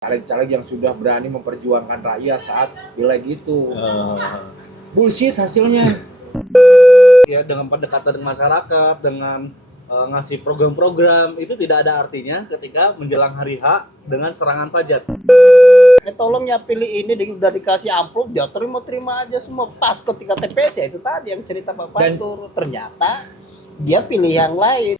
Caleg-caleg yang sudah berani memperjuangkan rakyat saat pileg itu. Bullshit hasilnya. Ya, dengan pendekatan dengan masyarakat, dengan ngasih program-program, itu tidak ada artinya ketika menjelang hari H dengan serangan pajak. Tolong ya pilih ini, udah dikasih amplop, dia terima aja semua. Pas ketika TPS ya itu tadi yang cerita Pak Pantur, ternyata dia pilih yang lain.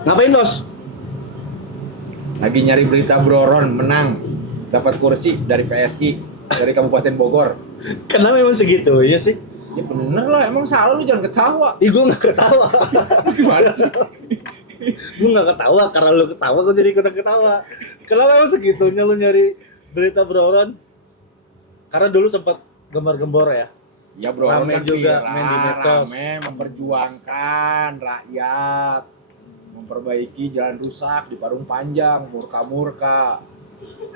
Ngapain, Bos? Lagi nyari berita Broron menang, dapat kursi dari PSI dari Kabupaten Bogor. Karena memang segitu ya sih. Ya bener lah, emang salah lu, jangan ketawa. Ih, gue nggak ketawa. Gimana sih? Gue nggak ketawa, karena lu ketawa gue jadi ikutan ketawa. Kenapa memang segitunya lu nyari berita Broron? Karena dulu sempat gembar-gembor ya. Ya Broron Rame kan juga viral, main di medsos. rame memperjuangkan rakyat, memperbaiki jalan rusak di Parung Panjang, murka-murka.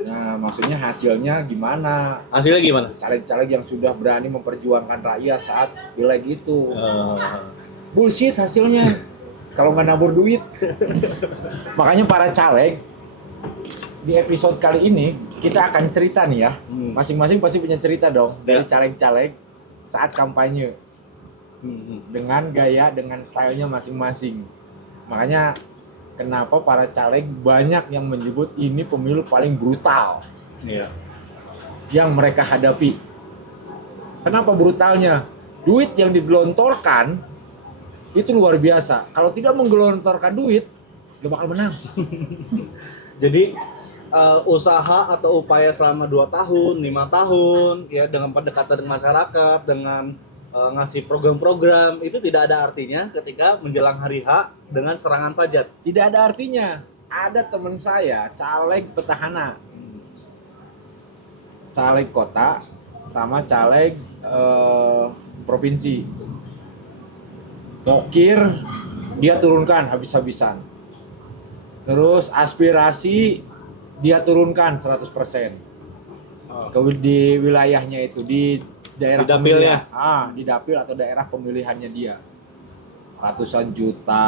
Nah, maksudnya hasilnya gimana? Hasilnya gimana? Caleg-caleg yang sudah berani memperjuangkan rakyat saat pileg itu. Bullshit hasilnya. Kalau nggak nabur duit. Makanya para caleg di episode kali ini kita akan cerita nih ya. Masing-masing pasti punya cerita dong dari caleg-caleg saat kampanye. Dengan gaya, dengan stylenya masing-masing. Makanya kenapa para caleg banyak yang menyebut ini pemilu paling brutal yang mereka hadapi. Kenapa brutalnya? Duit yang digelontorkan itu luar biasa. Kalau tidak menggelontorkan duit, gak bakal menang. Jadi usaha atau upaya selama 2 tahun, 5 tahun ya, dengan pendekatan dengan masyarakat, dengan ngasih program-program, itu tidak ada artinya ketika menjelang hari H dengan serangan pajak. Tidak ada artinya. Ada teman saya, caleg petahana, caleg kota sama caleg provinsi. Mokir dia turunkan habis-habisan. Terus aspirasi dia turunkan 100%. Di wilayahnya itu, di daerah Di dapilnya. di dapil atau daerah pemilihannya dia. Ratusan juta,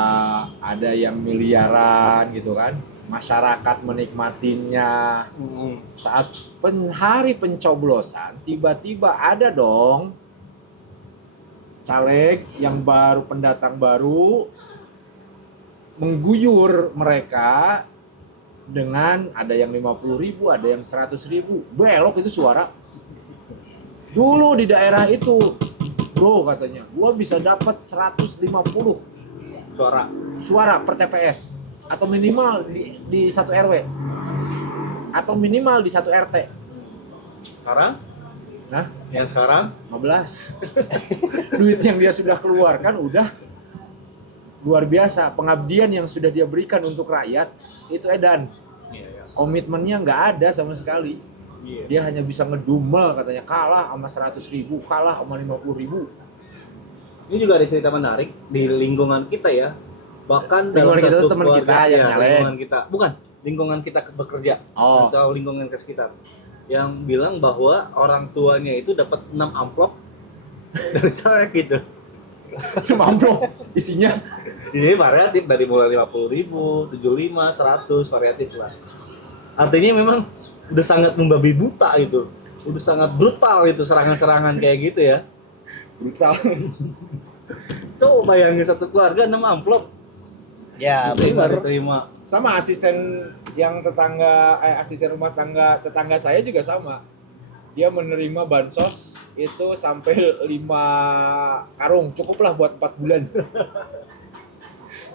ada yang miliaran gitu kan. Masyarakat menikmatinya. Saat hari pencoblosan tiba-tiba ada dong caleg yang baru, pendatang baru, mengguyur mereka dengan ada yang 50.000, ada yang 100.000. Belok itu suara. Dulu di daerah itu, bro, katanya, gua bisa dapat 150 suara per TPS, atau minimal di 1 RW, atau minimal di 1 RT. Sekarang? Nah, Yang sekarang? 15. Duit yang dia sudah keluarkan udah luar biasa. Pengabdian yang sudah dia berikan untuk rakyat itu edan. Komitmennya nggak ada sama sekali. Dia hanya bisa ngedumel, katanya, kalah sama 100.000, kalah sama 50.000. Ini juga ada cerita menarik di lingkungan kita ya. Bahkan dalam Lingkungan kita satu tuh teman keluarga, kita yang nyalek. lingkungan kita, bukan lingkungan kita bekerja atau lingkungan ke sekitar, yang bilang bahwa orang tuanya itu dapat 6 amplop dari caleg gitu. Amplop isinya. Jadi variatif dari mulai 50.000, 75, 100, variatif lah. Artinya memang udah sangat membabi buta itu. Udah sangat brutal itu serangan-serangan kayak gitu ya. Brutal. Tuh bayangin satu keluarga 6 amplop. Ya Diterima, benar. diterima. Sama asisten yang asisten rumah tangga tetangga saya juga sama. Dia menerima bansos itu sampai 5 karung, cukuplah buat 4 bulan.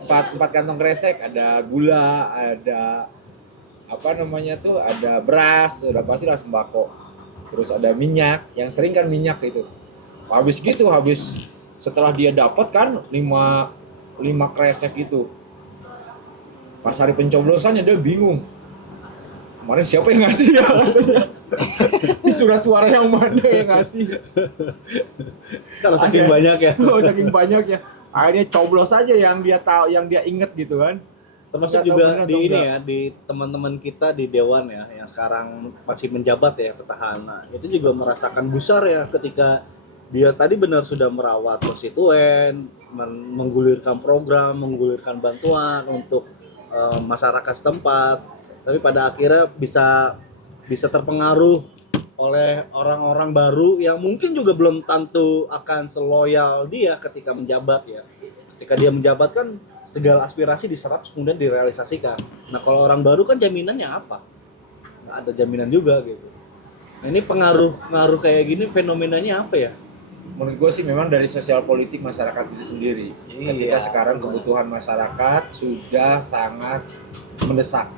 4 kantong kresek, ada gula, ada ada beras, udah pasti lah sembako. Terus ada minyak, yang sering kan minyak itu. Habis setelah dia dapat kan 5 kresek itu. Pas hari pencoblosannya dia bingung. Kemarin siapa yang ngasih ya, katanya. Di surat suara yang mana yang ngasih? Kalau saking banyak ya. Saking banyak ya. Akhirnya coblos aja yang dia tahu, yang dia inget gitu kan. Termasuk juga di ini ya, di teman-teman kita di Dewan ya, yang sekarang masih menjabat ya, petahana. Itu juga merasakan gusar ya ketika dia tadi benar sudah merawat konstituen, menggulirkan program, menggulirkan bantuan untuk masyarakat setempat, tapi pada akhirnya bisa terpengaruh oleh orang-orang baru yang mungkin juga belum tentu akan seloyal dia ketika menjabat ya. Ketika dia menjabat kan segala aspirasi diserap kemudian direalisasikan. Nah kalau orang baru kan jaminannya apa? Nggak ada jaminan juga gitu. Nah, ini pengaruh kayak gini fenomenanya apa ya? Menurut gue sih memang dari sosial politik masyarakat itu sendiri. Ketika sekarang kebutuhan masyarakat sudah sangat mendesak.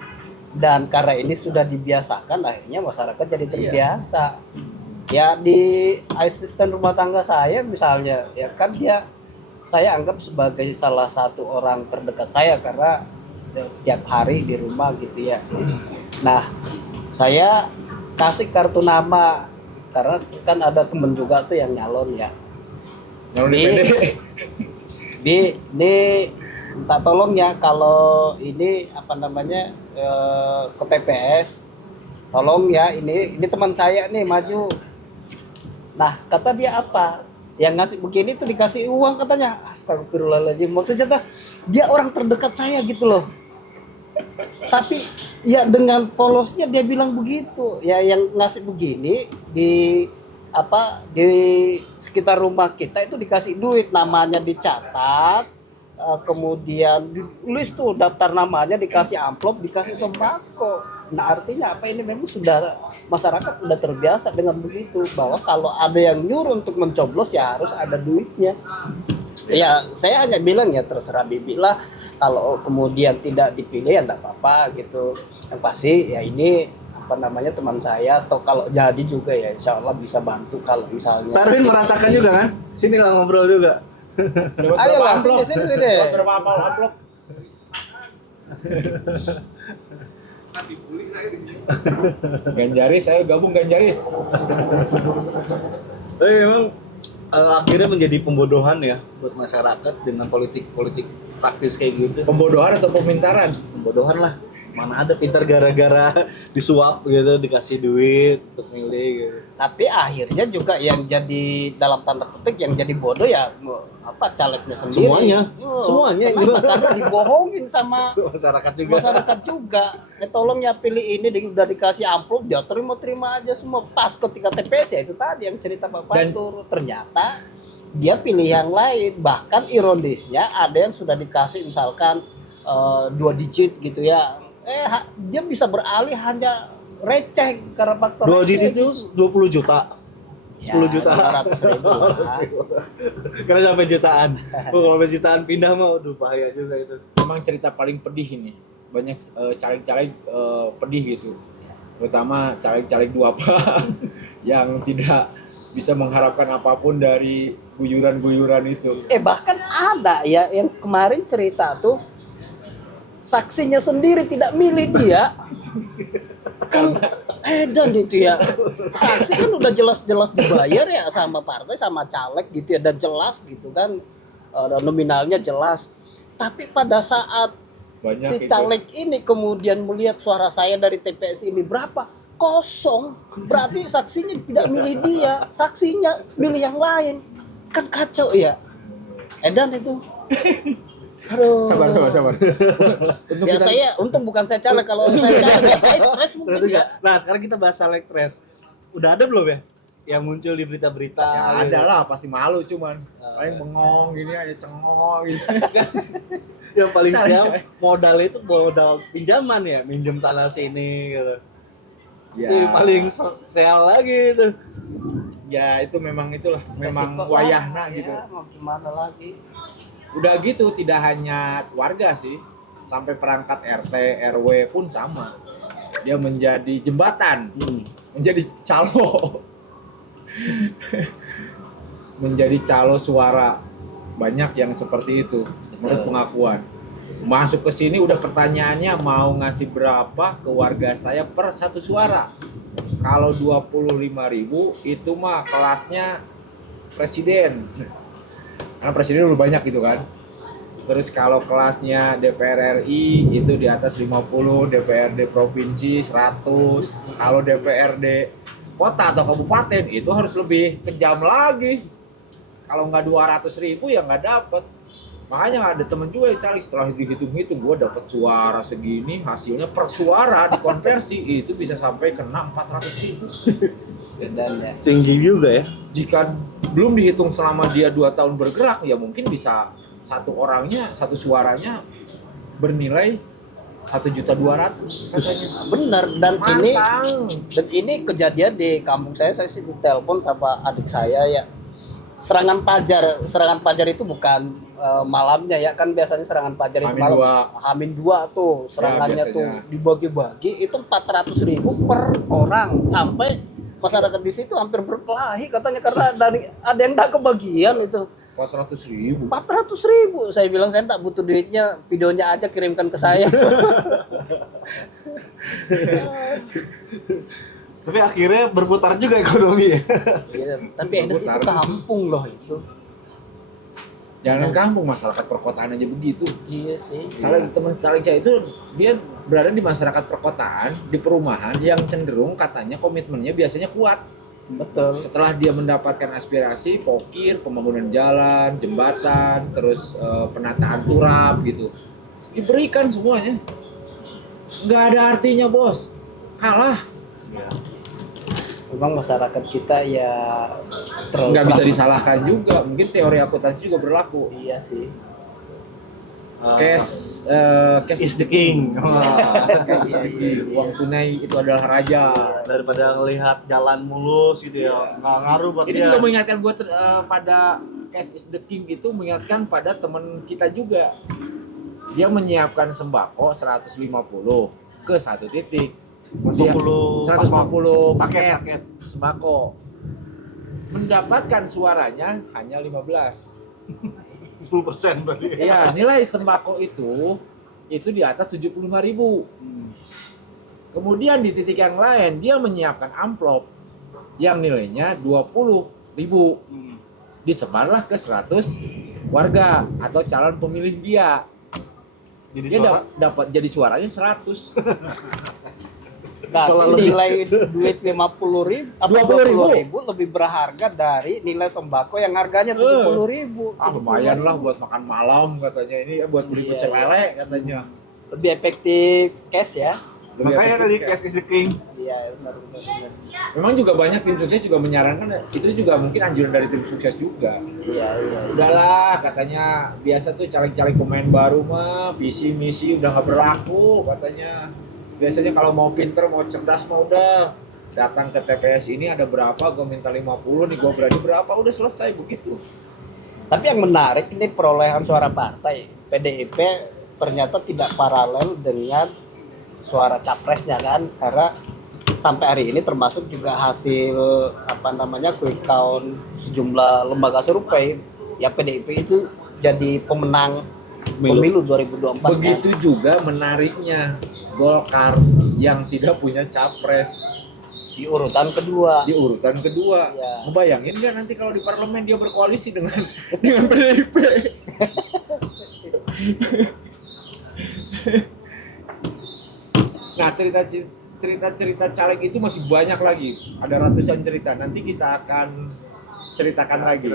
Dan karena ini sudah dibiasakan, akhirnya masyarakat jadi terbiasa. Ya di asisten rumah tangga saya misalnya, ya kan saya anggap sebagai salah satu orang terdekat saya karena tiap hari di rumah gitu ya. Nah, saya kasih kartu nama karena kan ada temen juga tuh yang nyalon ya. Nyalon di minta tolong ya kalau ini apa namanya ke TPS, tolong ya ini teman saya nih maju. Nah kata dia apa? Yang ngasih begini tuh dikasih uang katanya. Astagfirullahaladzim, maksudnya dia orang terdekat saya gitu loh. Tapi ya dengan polosnya dia bilang begitu. Ya yang ngasih begini di sekitar rumah kita itu dikasih duit, namanya dicatat, kemudian ditulis tuh daftar namanya, dikasih amplop, dikasih sembako. Nah artinya apa, ini memang sudah masyarakat sudah terbiasa dengan begitu, bahwa kalau ada yang nyuruh untuk mencoblos ya harus ada duitnya. Ya saya hanya bilang ya terserah Bibi lah, kalau kemudian tidak dipilih ya enggak apa-apa gitu. Yang pasti ya ini apa namanya teman saya, atau kalau jadi juga ya insya Allah bisa bantu kalau misalnya. Pak Erwin merasakan juga kan? Sini lah ngobrol juga. Ayo lah sini. Berapa amplop? Ganjaris, ayo gabung Ganjaris. Tapi memang akhirnya menjadi pembodohan ya buat masyarakat dengan politik praktis kayak gitu. Pembodohan atau pemintaran? Pembodohan lah. Mana ada pintar gara-gara disuap gitu, dikasih duit untuk milih gitu. Tapi akhirnya juga yang jadi dalam tanda petik yang jadi bodoh ya calegnya sendiri. Semuanya. Kenapa? Karena dibohongin sama masyarakat juga. Tolong ya pilih ini, udah dikasih amplop, dia terima aja semua. Pas ketika TPS ya itu tadi yang cerita Pak Pantur. Ternyata dia pilih yang lain. Bahkan ironisnya ada yang sudah dikasih misalkan 2 digit gitu ya. Dia bisa beralih hanya receh karena faktor 2 digit itu 20 juta. 10 juta. 500.000. Karena sampai jutaan. Kalau sampai jutaan pindah mah aduh bahaya juga itu. Memang cerita paling pedih ini. Banyak caleg-caleg pedih gitu. Terutama caleg-caleg duapa yang tidak bisa mengharapkan apapun dari guyuran-guyuran itu. Bahkan ada ya yang kemarin cerita tuh saksinya sendiri tidak milih dia. Kan edan itu ya. Saksi kan udah jelas-jelas dibayar ya sama partai, sama caleg gitu ya, dan jelas gitu kan, nominalnya jelas. Tapi pada saat banyak si caleg ini kemudian melihat suara saya dari TPS ini berapa? Kosong. Berarti saksinya tidak milih dia, saksinya milih yang lain. Kan kacau ya. Edan itu. Aduh. Sabar. Ya saya untung bukan saya caleg, kalau saya caleg ya saya stres mungkin ya. Nah sekarang kita bahas caleg stres. Udah ada belum ya yang muncul di berita-berita? Ya ada lah, pasti malu cuman. Paling bengong gini aja, cengong gitu. Yang paling siap modal itu modal pinjaman ya, minjem sana sini gitu. Ya. Itu paling sel lagi itu. Ya itu memang itulah, memang Resiko wayahna lah, gitu. Ya, mau gimana lagi? Udah gitu tidak hanya warga sih, sampai perangkat RT, RW pun sama. Dia menjadi jembatan, menjadi calo. Menjadi calo suara. Banyak yang seperti itu menurut pengakuan. Masuk ke sini udah pertanyaannya mau ngasih berapa ke warga saya per 1 suara. Kalau 25.000 itu mah kelasnya presiden. Karena presiden udah banyak gitu kan. Terus kalau kelasnya DPR RI itu di atas 50, DPRD provinsi 100. Kalau DPRD kota atau kabupaten itu harus lebih kejam lagi. Kalau nggak 200.000 ya nggak dapet. Makanya ada temen juga yang caleg setelah dihitung-hitung, gue dapet suara segini, hasilnya per suara dikonversi itu bisa sampai kena 400.000. bedanya. Tinggi juga ya. Jika belum dihitung selama dia 2 tahun bergerak, ya mungkin bisa satu suaranya bernilai 1.200.000 katanya. Benar, dan Mantang. ini kejadian di kampung saya sih ditelepon sama adik saya ya. Serangan pajar itu bukan malamnya ya, kan biasanya serangan pajar itu Hamin malam. dua. Hamin 2 tuh serangannya Ya, tuh biasanya. dibagi-bagi itu 400.000 per orang, sampai masyarakat di situ hampir berkelahi katanya karena ada yang tak kebagian itu. 400.000. 400.000, saya bilang saya tak butuh duitnya, videonya aja kirimkan ke saya. Tapi akhirnya berputar juga ekonomi ya. Iya, tapi enak itu kampung loh itu. Jangan kampung, masyarakat perkotaan aja begitu. Iya sih. Teman caleg saya itu dia berada di masyarakat perkotaan, di perumahan yang cenderung katanya komitmennya biasanya kuat. Betul. Setelah dia mendapatkan aspirasi, pokir, pembangunan jalan, jembatan, terus penataan turap gitu, diberikan semuanya. Nggak ada artinya bos, kalah. Memang masyarakat kita ya terlalu Nggak bisa disalahkan juga, mungkin teori akuntansi juga berlaku. Iya sih. Cash Is the king. cash is the king. Uang tunai itu adalah raja. Daripada ngelihat jalan mulus gitu ya, nggak ngaruh buat Ini dia. juga mengingatkan buat pada cash is the king itu, mengingatkan pada teman kita juga. Dia menyiapkan sembako 150 ke satu titik. Dia 150 paket sembako. Mendapatkan suaranya hanya 15. 10% berarti. Iya, nilai sembako itu di atas 75.000. Kemudian di titik yang lain dia menyiapkan amplop yang nilainya 20.000. Disebarlah ke 100 warga atau calon pemilih dia. Jadi Dia dapat jadi suaranya 100. Nah, Kalau nilai duit 50.000, 20.000 lebih berharga dari nilai sembako yang harganya 70.000. Lumayan lah buat makan malam katanya, ini ya buat beli pecel lele katanya. Lebih efektif cash ya. makanya tadi cash is the king. Iya, benar. Memang juga banyak tim sukses juga menyarankan, itu juga mungkin anjuran dari tim sukses juga. Iya. Udahlah katanya, biasa tuh caleg-caleg pemain baru mah visi misi udah nggak berlaku katanya. Biasanya kalau mau pinter mau cerdas mah udah datang ke TPS ini ada berapa, gue minta 50 nih, gue berani berapa, udah selesai begitu. Tapi yang menarik ini perolehan suara partai PDIP ternyata tidak paralel dengan suara capresnya kan, karena sampai hari ini termasuk juga hasil quick count sejumlah lembaga survei ya, PDIP itu jadi pemenang pemilu 2024. Begitu juga menariknya Golkar yang tidak punya capres di urutan kedua. Ya. Ngebayangin nggak nanti kalau di parlemen dia berkoalisi dengan PDIP? Nah, cerita caleg itu masih banyak lagi. Ada ratusan cerita. Nanti kita akan ceritakan lagi.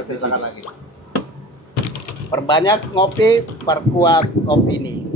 Perbanyak ngopi, perkuat opini.